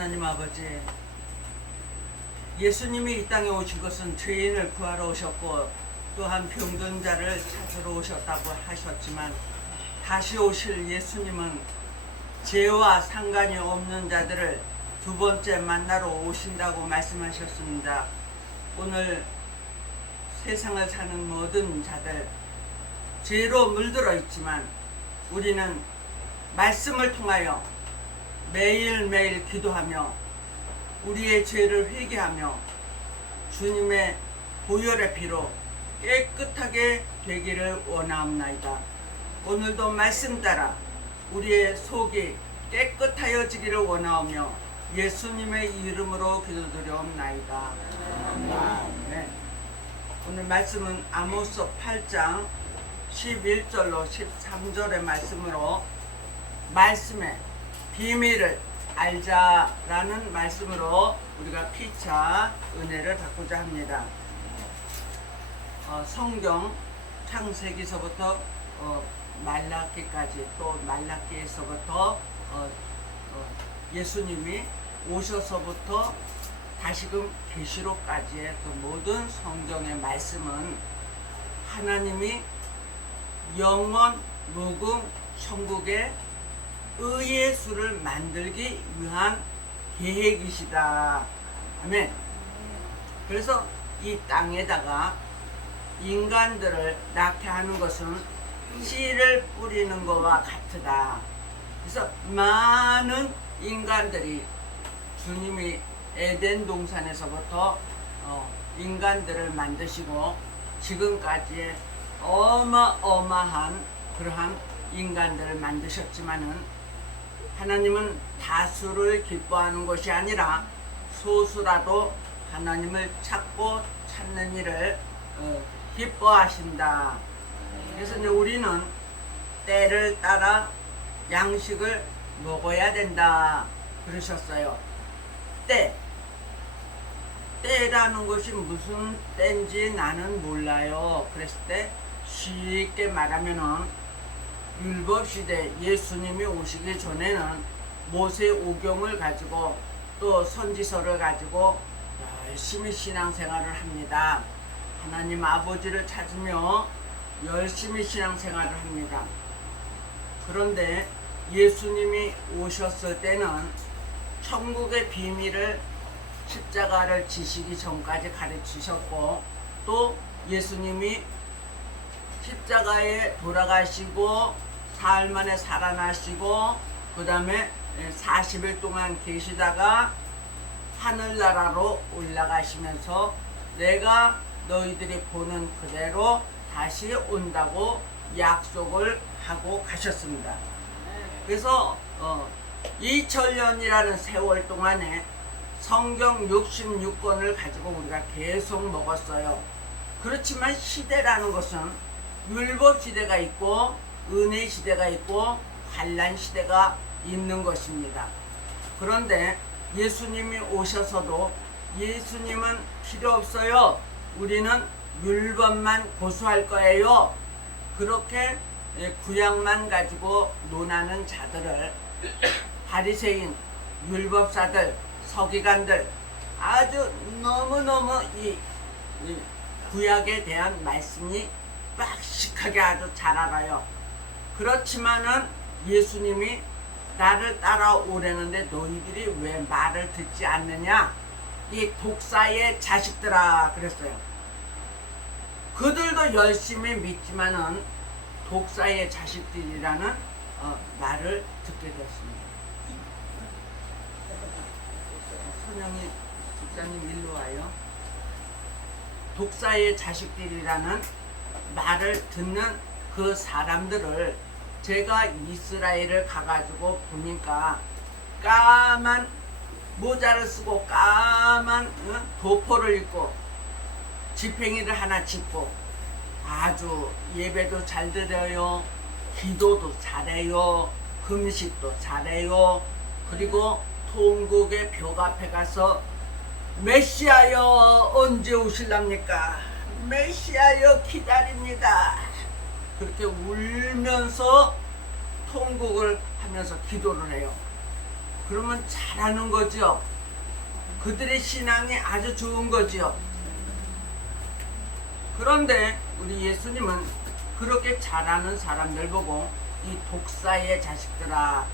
하나님 아버지, 예수님이 이 땅에 오신 것은 죄인을 구하러 오셨고 또한 병든 자를 찾으러 오셨다고 하셨지만, 다시 오실 예수님은 죄와 상관이 없는 자들을 두 번째 만나러 오신다고 말씀하셨습니다. 오늘 세상을 사는 모든 자들, 죄로 물들어 있지만 우리는 말씀을 통하여 매일매일 기도하며 우리의 죄를 회개하며 주님의 보혈의 피로 깨끗하게 되기를 원하옵나이다. 오늘도 말씀 따라 우리의 속이 깨끗하여지기를 원하오며 예수님의 이름으로 기도드려옵나이다. 네. 오늘 말씀은 아모스 8장 11절로 13절의 말씀으로 말씀의 비밀을 알자라는 말씀으로 우리가 피차 은혜를 받고자 합니다. 성경 창세기서부터 말라기까지, 또 말라기에서부터 예수님이 오셔서부터 다시금 계시록까지의 그 모든 성경의 말씀은 하나님이 영원 무궁 천국의 의의 수를 만들기 위한 계획이시다. 아멘. 그래서 이 땅에다가 인간들을 낳게 하는 것은 씨를 뿌리는 것과 같으다. 그래서 많은 인간들이 주님이 에덴 동산에서부터 인간들을 만드시고 지금까지의 어마어마한 그러한 인간들을 만드셨지만은, 하나님은 다수를 기뻐하는 것이 아니라 소수라도 하나님을 찾고 찾는 일을 기뻐하신다. 그래서 이제 우리는 때를 따라 양식을 먹어야 된다 그러셨어요. 때라는 것이 무슨 때인지 나는 몰라요. 그랬을 때 쉽게 말하면은 율법시대 예수님이 오시기 전에는 모세오경을 가지고 또 선지서를 가지고 열심히 신앙생활을 합니다. 하나님 아버지를 찾으며 열심히 신앙생활을 합니다. 그런데 예수님이 오셨을 때는 천국의 비밀을 십자가를 지시기 전까지 가르치셨고, 또 예수님이 십자가에 돌아가시고 사흘 만에 살아나시고 그 다음에 40일 동안 계시다가 하늘나라로 올라가시면서 내가 너희들이 보는 그대로 다시 온다고 약속을 하고 가셨습니다. 그래서 2000년이라는 세월 동안에 성경 66권을 가지고 우리가 계속 먹었어요. 그렇지만 시대라는 것은 율법 시대가 있고 은혜 시대가 있고 환난 시대가 있는 것입니다. 그런데 예수님이 오셔서도 예수님은 필요 없어요. 우리는 율법만 고수할 거예요. 그렇게 구약만 가지고 논하는 자들을 바리새인, 율법사들, 서기관들 아주 너무너무 이 구약에 대한 말씀이 빡식하게 아주 잘 알아요. 그렇지만은 예수님이 나를 따라오려는데 너희들이 왜 말을 듣지 않느냐? 이 독사의 자식들아 그랬어요. 그들도 열심히 믿지만은 독사의 자식들이라는 말을 듣게 됐습니다. 선영이 집사님 일로 와요. 독사의 자식들이라는 말을 듣는 그 사람들을 제가 이스라엘을 가가지고 보니까 까만 모자를 쓰고 까만 도포를 입고 지팽이를 하나 짚고 아주 예배도 잘 드려요, 기도도 잘해요, 금식도 잘해요. 그리고 통곡의 벽 앞에 가서 메시아여 언제 오실랍니까? 메시아여 기다립니다. 그렇게 울면서 통곡을 하면서 기도를 해요. 그러면 잘하는 거죠. 그들의 신앙이 아주 좋은 거죠. 그런데 우리 예수님은 그렇게 잘하는 사람들 보고 이 독사의 자식들아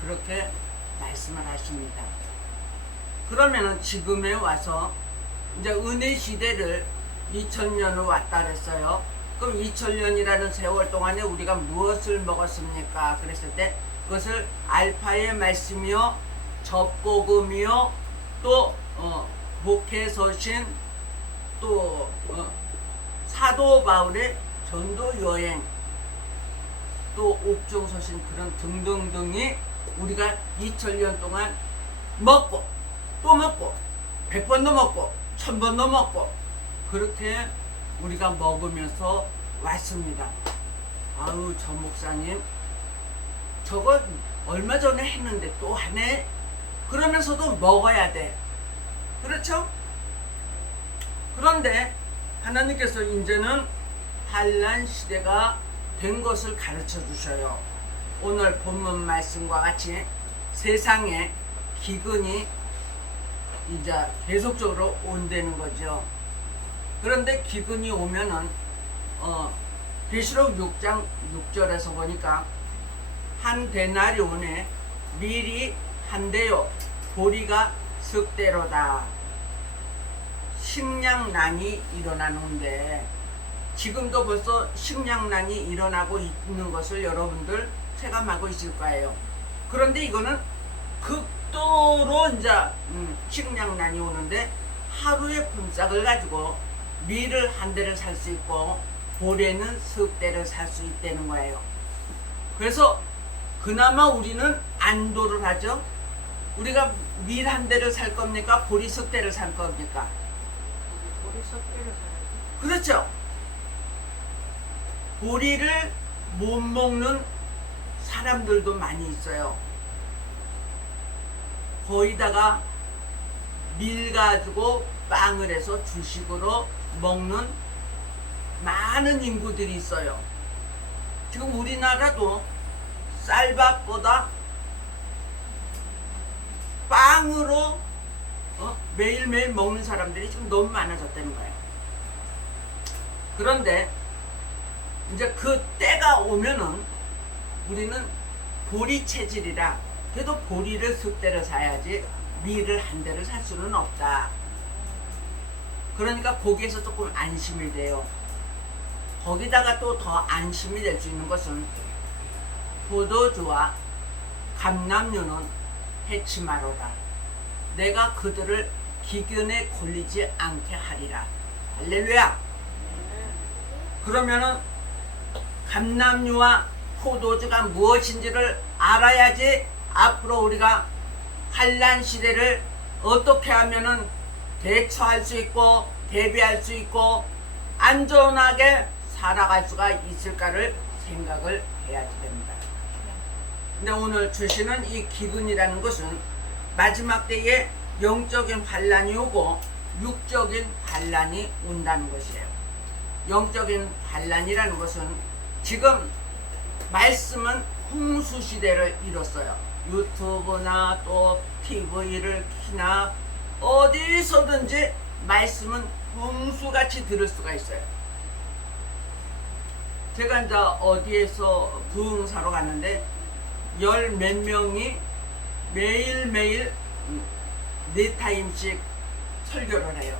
그렇게 말씀을 하십니다. 그러면은 지금에 와서 이제 은혜 시대를 2000년을 왔다 그랬어요. 그럼 2000년이라는 세월 동안에 우리가 무엇을 먹었습니까? 그랬을 때 그것을 알파의 말씀이요, 접복음이요, 또 목회서신, 또 사도 바울의 전도 여행, 또 옥중서신 그런 등등등이 우리가 2000년 동안 먹고 또 먹고 100번도 먹고 1000번도 먹고 그렇게 우리가 먹으면서 왔습니다. 아우 저 목사님 저거 얼마 전에 했는데 또 하네? 그러면서도 먹어야 돼. 그렇죠? 그런데 하나님께서 이제는 환난 시대가 된 것을 가르쳐 주셔요. 오늘 본문 말씀과 같이 세상에 기근이 이제 계속적으로 온다는 거죠. 그런데 기근이 오면은 계시록 6장 6절에서 보니까 한 데나리온에 밀이 한 대요 보리가 석 대로다. 식량난이 일어나는데 지금도 벌써 식량난이 일어나고 있는 것을 여러분들 체감하고 있을 거예요. 그런데 이거는 극도로 이제 식량난이 오는데 하루의 품삯을 가지고 밀을 한 대를 살 수 있고 보리는 석 대를 살 수 있다는 거예요. 그래서 그나마 우리는 안도를 하죠. 우리가 밀 한 대를 살 겁니까? 보리 석 대를 살 겁니까? 보리 석 대를 사야지. 그렇죠. 보리를 못 먹는 사람들도 많이 있어요. 거기다가 밀 가지고 빵을 해서 주식으로 먹는 많은 인구들이 있어요. 지금 우리나라도 쌀밥보다 빵으로 매일매일 먹는 사람들이 지금 너무 많아졌다는 거예요. 그런데 이제 그 때가 오면은 우리는 보리 체질이라 그래도 보리를 석 대를 사야지 밀을 한 대를 살 수는 없다. 그러니까 거기에서 조금 안심이 돼요. 거기다가 또 더 안심이 될 수 있는 것은 포도주와 감람류는 해치 마로다. 내가 그들을 기근에 걸리지 않게 하리라. 할렐루야. 그러면은 감람류와 포도주가 무엇인지를 알아야지 앞으로 우리가 환난 시대를 어떻게 하면은 대처할 수 있고 대비할 수 있고 안전하게 살아갈 수가 있을까를 생각을 해야 됩니다. 근데 오늘 주시는 이 기근이라는 것은 마지막 때에 영적인 환난이 오고 육적인 환난이 온다는 것이에요. 영적인 환난이라는 것은 지금 말씀은 홍수 시대를 이뤘어요. 유튜브나 또 TV를 키나 어디서든지 말씀은 홍수같이 들을 수가 있어요. 제가 이제 어디에서 부흥사로 갔는데 열 몇 명이 매일매일 4타임씩 설교를 해요.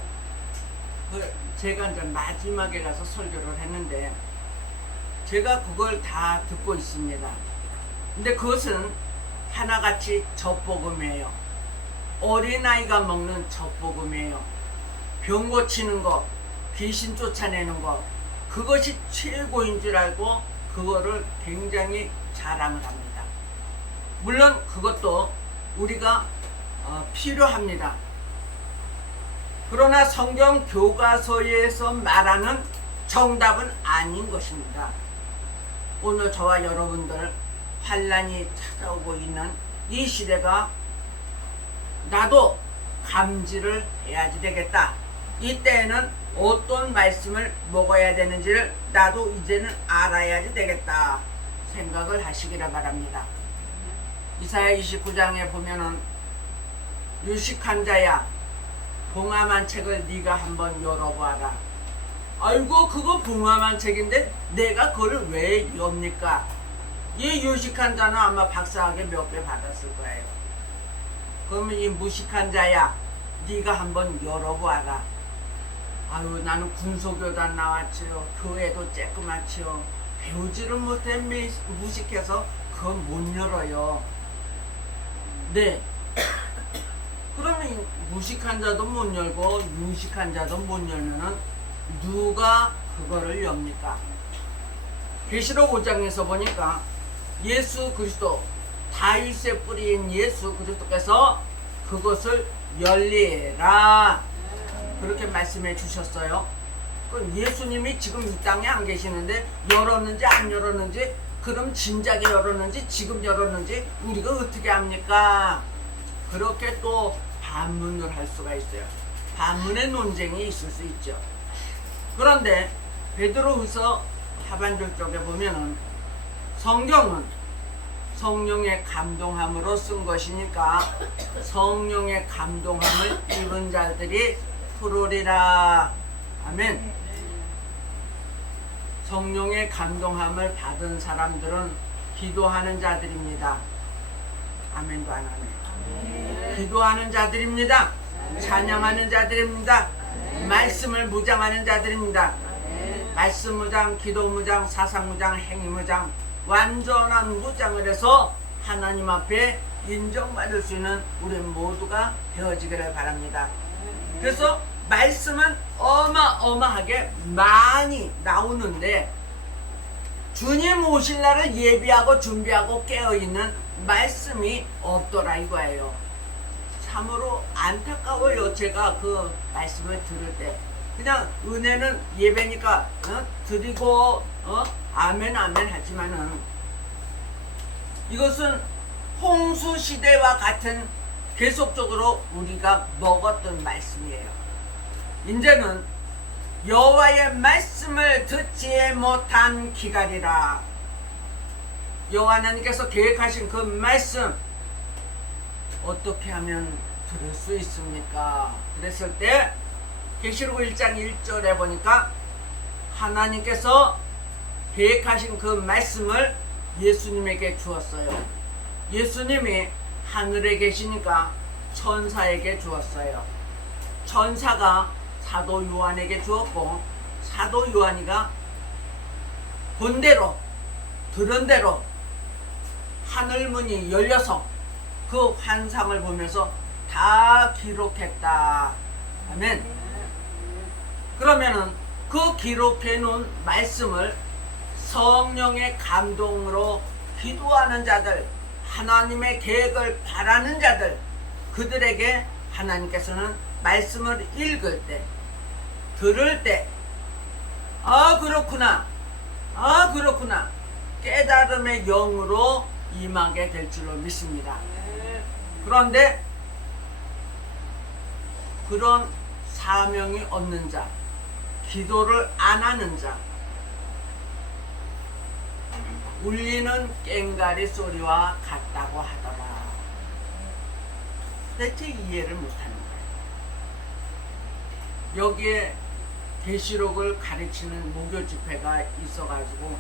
제가 이제 마지막에 가서 설교를 했는데 제가 그걸 다 듣고 있습니다. 근데 그것은 하나같이 젖복음이에요. 어린아이가 먹는 젖복음이에요. 병 고치는 거, 귀신 쫓아내는 거, 그것이 최고인 줄 알고 그거를 굉장히 자랑을 합니다. 물론 그것도 우리가 필요합니다. 그러나 성경 교과서에서 말하는 정답은 아닌 것입니다. 오늘 저와 여러분들 환난이 찾아오고 있는 이 시대가 나도 감지를 해야지 되겠다. 이때에는 어떤 말씀을 먹어야 되는지를 나도 이제는 알아야지 되겠다 생각을 하시기를 바랍니다. 이사야 29장에 보면은 유식한 자야 봉함한 책을 네가 한번 열어봐라. 아이고 그거 봉함한 책인데 내가 그걸 왜 엽니까? 이 유식한 자는 아마 박사학위 몇 개 받았을 거예요. 그러면 이 무식한 자야 네가 한번 열어봐라. 아유 나는 군소교단 나왔지요. 교회도 쬐끄맣지요. 배우지를 못해 무식해서 그건 못 열어요. 네. 그러면 이 무식한 자도 못 열고 유식한 자도 못 열면은 누가 그거를 엽니까? 계시록 5장에서 보니까 예수 그리스도 다윗의 뿌리인 예수 그리스도께서 그것을 열리라 그렇게 말씀해 주셨어요. 그럼 예수님이 지금 이 땅에 안 계시는데 열었는지 안 열었는지, 그럼 진작에 열었는지 지금 열었는지 우리가 어떻게 합니까? 그렇게 또 반문을 할 수가 있어요. 반문의 논쟁이 있을 수 있죠. 그런데 베드로후서 하반절 쪽에 보면은 성경은 성령의 감동함으로 쓴 것이니까 성령의 감동함을 입은 자들이 부르리라. 아멘. 성령의 감동함을 받은 사람들은 기도하는 자들입니다. 아멘도 안 하네. 기도하는 자들입니다. 찬양하는 자들입니다. 말씀을 무장하는 자들입니다. 말씀 무장, 기도 무장, 사상 무장, 행위 무장, 완전한 무장을 해서 하나님 앞에 인정받을 수 있는 우리 모두가 되어지기를 바랍니다. 그래서 말씀은 어마어마하게 많이 나오는데 주님 오실 날을 예비하고 준비하고 깨어있는 말씀이 없더라 이거예요. 참으로 안타까워요. 제가 그 말씀을 들을 때 그냥 은혜는 예배니까 드리고 아멘 아멘 하지만은 이것은 홍수 시대와 같은 계속적으로 우리가 먹었던 말씀이에요. 이제는 여호와의 말씀을 듣지 못한 기갈이라. 여호와 하나님께서 계획하신 그 말씀 어떻게 하면 들을 수 있습니까? 그랬을 때 계시록 1장 1절에 보니까 하나님께서 계획하신 그 말씀을 예수님에게 주었어요. 예수님이 하늘에 계시니까 천사에게 주었어요. 천사가 사도 요한에게 주었고 사도 요한이가 본 대로 들은 대로 하늘문이 열려서 그 환상을 보면서 다 기록했다. 아멘. 그러면은 그 기록해 놓은 말씀을 성령의 감동으로 기도하는 자들, 하나님의 계획을 바라는 자들, 그들에게 하나님께서는 말씀을 읽을 때, 들을 때, 아 그렇구나, 아 그렇구나, 깨달음의 영으로 임하게 될 줄로 믿습니다. 그런데 그런 사명이 없는 자, 기도를 안 하는 자, 울리는 꽹과리 소리와 같다고 하더라. 대체 이해를 못하는 거예요. 여기에 계시록을 가르치는 목요 집회가 있어가지고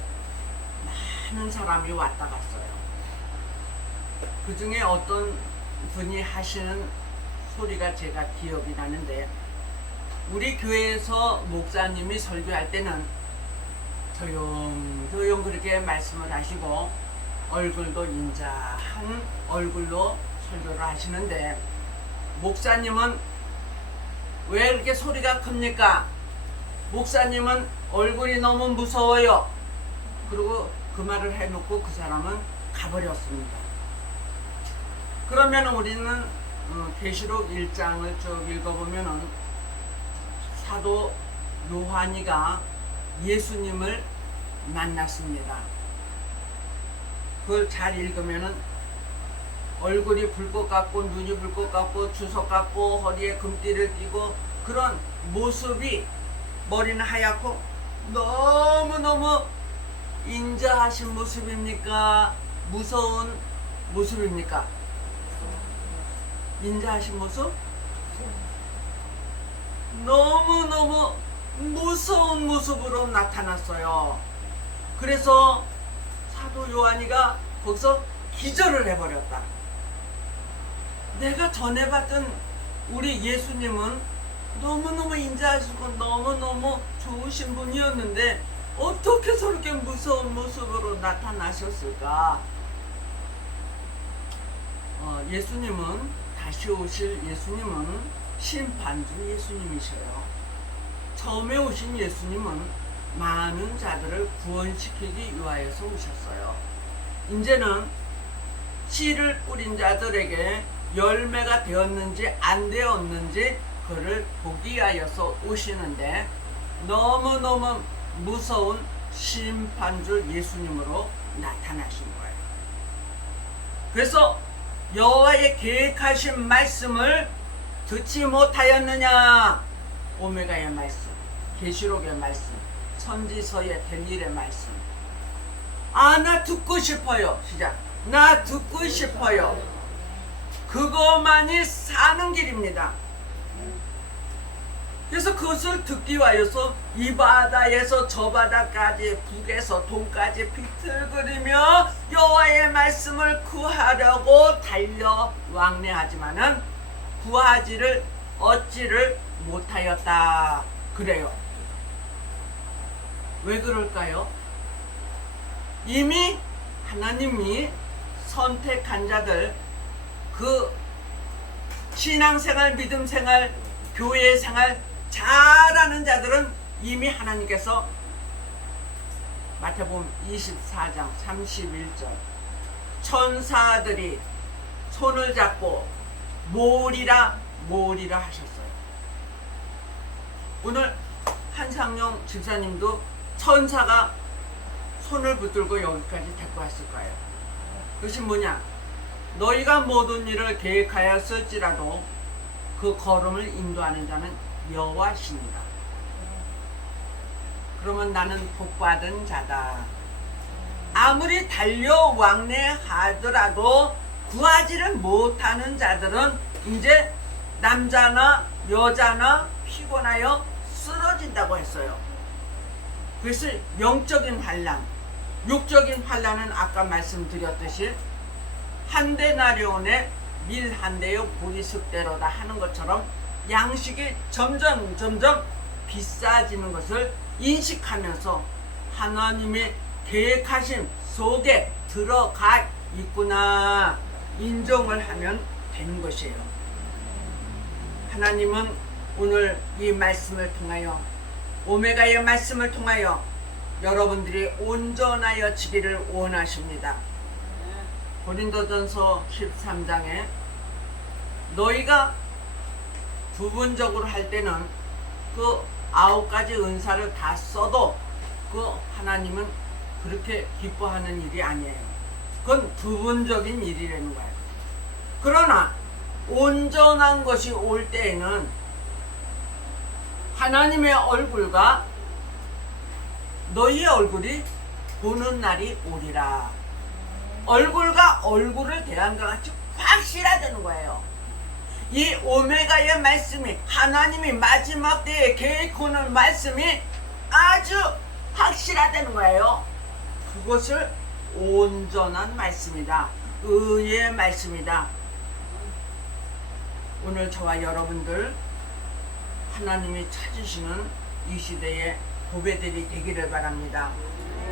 많은 사람이 왔다 갔어요. 그 중에 어떤 분이 하시는 소리가 제가 기억이 나는데, 우리 교회에서 목사님이 설교할 때는 조용조용 그렇게 말씀을 하시고 얼굴도 인자한 얼굴로 설교를 하시는데, 목사님은 왜 이렇게 소리가 큽니까? 목사님은 얼굴이 너무 무서워요. 그리고 그 말을 해놓고 그 사람은 가버렸습니다. 그러면 우리는 계시록 1장을 쭉 읽어보면은 사도 요한이가 예수님을 만났습니다. 그걸 잘 읽으면은 얼굴이 불 것 같고 눈이 불 것 같고 주석 같고 허리에 금띠를 띠고 그런 모습이, 머리는 하얗고 너무너무 인자하신 모습입니까? 무서운 모습입니까? 인자하신 모습? 너무너무 무서운 모습으로 나타났어요. 그래서 사도 요한이가 거기서 기절을 해버렸다. 내가 전에 봤던 우리 예수님은 너무너무 인자하시고 너무너무 좋으신 분이었는데 어떻게 저렇게 무서운 모습으로 나타나셨을까? 예수님은, 다시 오실 예수님은 심판주 예수님이셔요. 처음에 오신 예수님은 많은 자들을 구원시키기 위하여서 오셨어요. 이제는 씨를 뿌린 자들에게 열매가 되었는지 안 되었는지 그를 보기 위하여서 오시는데 너무너무 무서운 심판주 예수님으로 나타나신 거예요. 그래서 여호와의 계획하신 말씀을 듣지 못하였느냐? 오메가의 말씀, 계시록의 말씀, 선지서의 델일의 말씀. 나 듣고 싶어요. 시작. 나 듣고 싶어요. 그것만이 사는 길입니다. 그래서 그것을 듣기 위하여서 이 바다에서 저 바다까지, 북에서 동까지 비틀거리며 여호와의 말씀을 구하려고 달려 왕래하지만은 구하지를 얻지를 못하였다. 그래요. 왜 그럴까요? 이미 하나님이 선택한 자들, 그 신앙생활, 믿음생활, 교회생활 잘하는 자들은 이미 하나님께서 마태복음 24장 31절 천사들이 손을 잡고 모으리라 하셨어요. 오늘 한상용 집사님도 천사가 손을 붙들고 여기까지 데리고 왔을 거예요. 그것이 뭐냐? 너희가 모든 일을 계획하였을지라도 그 걸음을 인도하는 자는 여호와시니라. 그러면 나는 복받은 자다. 아무리 달려 왕래하더라도 구하지를 못하는 자들은 이제 남자나 여자나 피곤하여 쓰러진다고 했어요. 그래서 영적인 환난, 육적인 환난은 아까 말씀드렸듯이 한 데나리온에 밀 한 대의 보리숙대로다 하는 것처럼 양식이 점점 비싸지는 것을 인식하면서 하나님의 계획하심 속에 들어가 있구나 인정을 하면 되는 것이에요. 하나님은 오늘 이 말씀을 통하여, 오메가의 말씀을 통하여 여러분들이 온전하여 지기를 원하십니다. 고린도전서 13장에 너희가 부분적으로 할 때는 그 9가지 은사를 다 써도 그 하나님은 그렇게 기뻐하는 일이 아니에요. 그건 부분적인 일이라는 거예요. 그러나 온전한 것이 올 때에는 하나님의 얼굴과 너희의 얼굴이 보는 날이 오리라. 얼굴과 얼굴을 대한 것 같이 확실하다는 거예요. 이 오메가의 말씀이, 하나님이 마지막 때에 계획하는 말씀이 아주 확실하다는 거예요. 그것을 온전한 말씀이다, 의의 말씀이다. 오늘 저와 여러분들 하나님이 찾으시는 이 시대의 보배들이 되기를 바랍니다.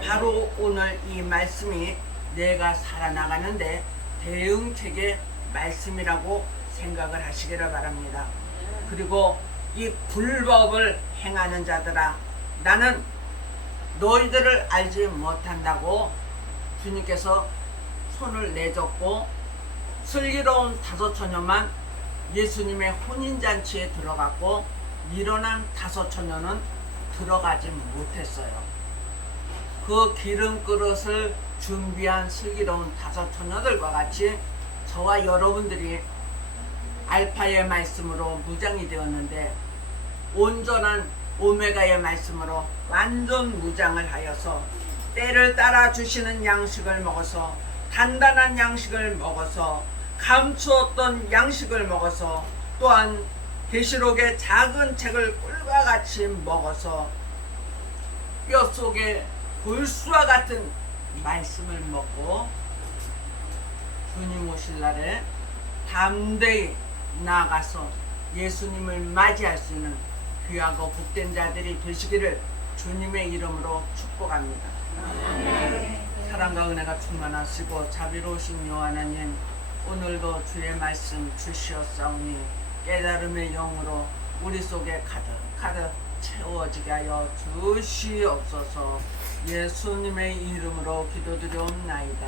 바로 오늘 이 말씀이 내가 살아나가는데 대응책의 말씀이라고 생각을 하시기를 바랍니다. 그리고 이 불법을 행하는 자들아, 나는 너희들을 알지 못한다고 주님께서 손을 내줬고 슬기로운 5처녀만 예수님의 혼인잔치에 들어갔고 일어난 5처녀는 들어가지 못했어요. 그 기름 그릇을 준비한 슬기로운 5처녀들과 같이 저와 여러분들이 알파의 말씀으로 무장이 되었는데 온전한 오메가의 말씀으로 완전 무장을 하여서 때를 따라 주시는 양식을 먹어서 단단한 양식을 먹어서 감추었던 양식을 먹어서 또한 계시록의 작은 책을 꿀과 같이 먹어서 뼛속에 골수와 같은 말씀을 먹고 주님 오실 날에 담대히 나아가서 예수님을 맞이할 수 있는 귀하고 복된 자들이 되시기를 주님의 이름으로 축복합니다. 사랑과 은혜가 충만하시고 자비로우신 여호와 하나님, 오늘도 주의 말씀 주시었사오니 깨달음의 영으로 우리 속에 가득 채워지게 하여 주시옵소서. 예수님의 이름으로 기도드려옵나이다.